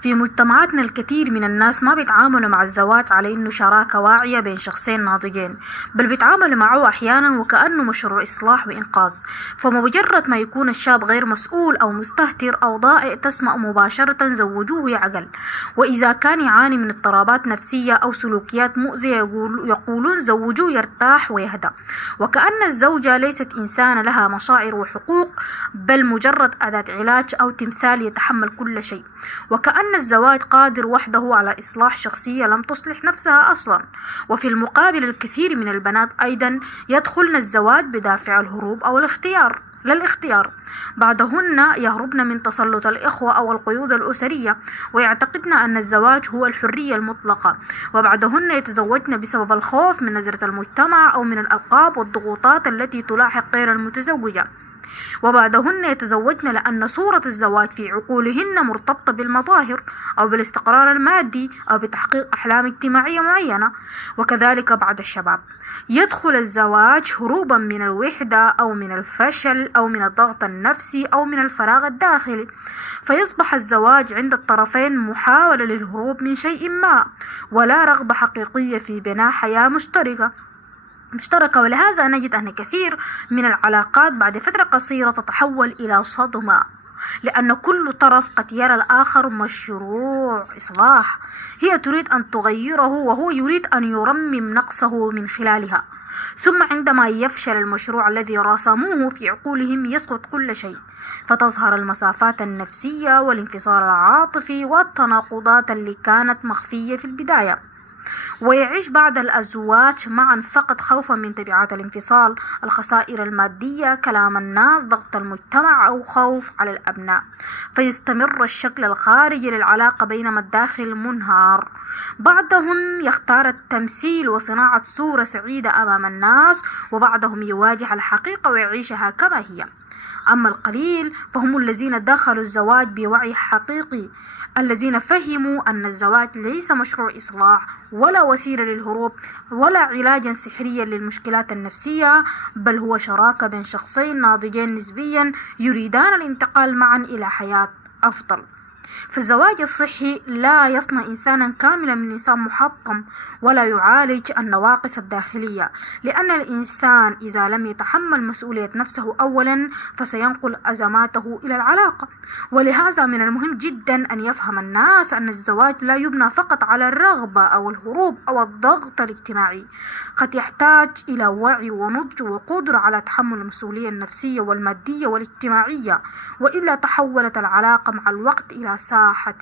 في مجتمعاتنا الكثير من الناس ما بيتعاملوا مع الزواج على إنه شراكة واعية بين شخصين ناضجين، بل بيتعاملوا معه أحيانا وكأنه مشروع إصلاح وإنقاذ. فمجرد ما يكون الشاب غير مسؤول أو مستهتر أو ضائع تسمع مباشرة زوجوه يعقل، وإذا كان يعاني من اضطرابات نفسية أو سلوكيات مؤذية يقولون زوجوه يرتاح ويهدأ، وكأن الزوجة ليست إنسانة لها مشاعر وحقوق، بل مجرد أداة علاج أو تمثال يتحمل كل شيء، وكأن الزواج قادر وحده على إصلاح شخصية لم تصلح نفسها أصلا. وفي المقابل الكثير من البنات أيضا يدخلن الزواج بدافع الهروب أو الاختيار لا الاختيار. بعضهن يهربن من تسلط الإخوة أو القيود الأسرية ويعتقدن أن الزواج هو الحرية المطلقة، وبعضهن يتزوجن بسبب الخوف من نظرة المجتمع أو من الألقاب والضغوطات التي تلاحق غير المتزوجة، وبعضهن يتزوجن لأن صورة الزواج في عقولهن مرتبطة بالمظاهر أو بالاستقرار المادي أو بتحقيق أحلام اجتماعية معينة. وكذلك بعض الشباب يدخل الزواج هروبا من الوحدة أو من الفشل أو من الضغط النفسي أو من الفراغ الداخلي، فيصبح الزواج عند الطرفين محاولة للهروب من شيء ما، ولا رغبة حقيقية في بناء حياة مشتركة. ولهذا نجد أن كثير من العلاقات بعد فترة قصيرة تتحول إلى صدمة، لأن كل طرف قد يرى الآخر مشروع إصلاح هي تريد أن تغيره وهو يريد أن يرمم نقصه من خلالها. ثم عندما يفشل المشروع الذي رسموه في عقولهم يسقط كل شيء، فتظهر المسافات النفسية والانفصال العاطفي والتناقضات اللي كانت مخفية في البداية. ويعيش بعض الأزواج معا فقط خوفا من تبعات الانفصال، الخسائر المادية، كلام الناس، ضغط المجتمع أو خوف على الأبناء، فيستمر الشكل الخارجي للعلاقة بينما الداخل منهار. بعضهم يختار التمثيل وصناعة صورة سعيدة أمام الناس، وبعضهم يواجه الحقيقة ويعيشها كما هي. أما القليل فهم الذين دخلوا الزواج بوعي حقيقي، الذين فهموا أن الزواج ليس مشروع إصلاح ولا وسيلة للهروب ولا علاجا سحريا للمشكلات النفسية، بل هو شراكة بين شخصين ناضجين نسبيا يريدان الانتقال معا إلى حياة أفضل. فالزواج الصحي لا يصنع إنسانا كاملا من إنسان محطم، ولا يعالج النواقص الداخلية، لأن الإنسان إذا لم يتحمل مسؤولية نفسه أولا فسينقل أزماته إلى العلاقة. ولهذا من المهم جدا أن يفهم الناس أن الزواج لا يبنى فقط على الرغبة أو الهروب أو الضغط الاجتماعي، قد يحتاج إلى وعي ونضج وقدرة على تحمل المسؤولية النفسية والمادية والاجتماعية، وإلا تحولت العلاقة مع الوقت إلى ساحة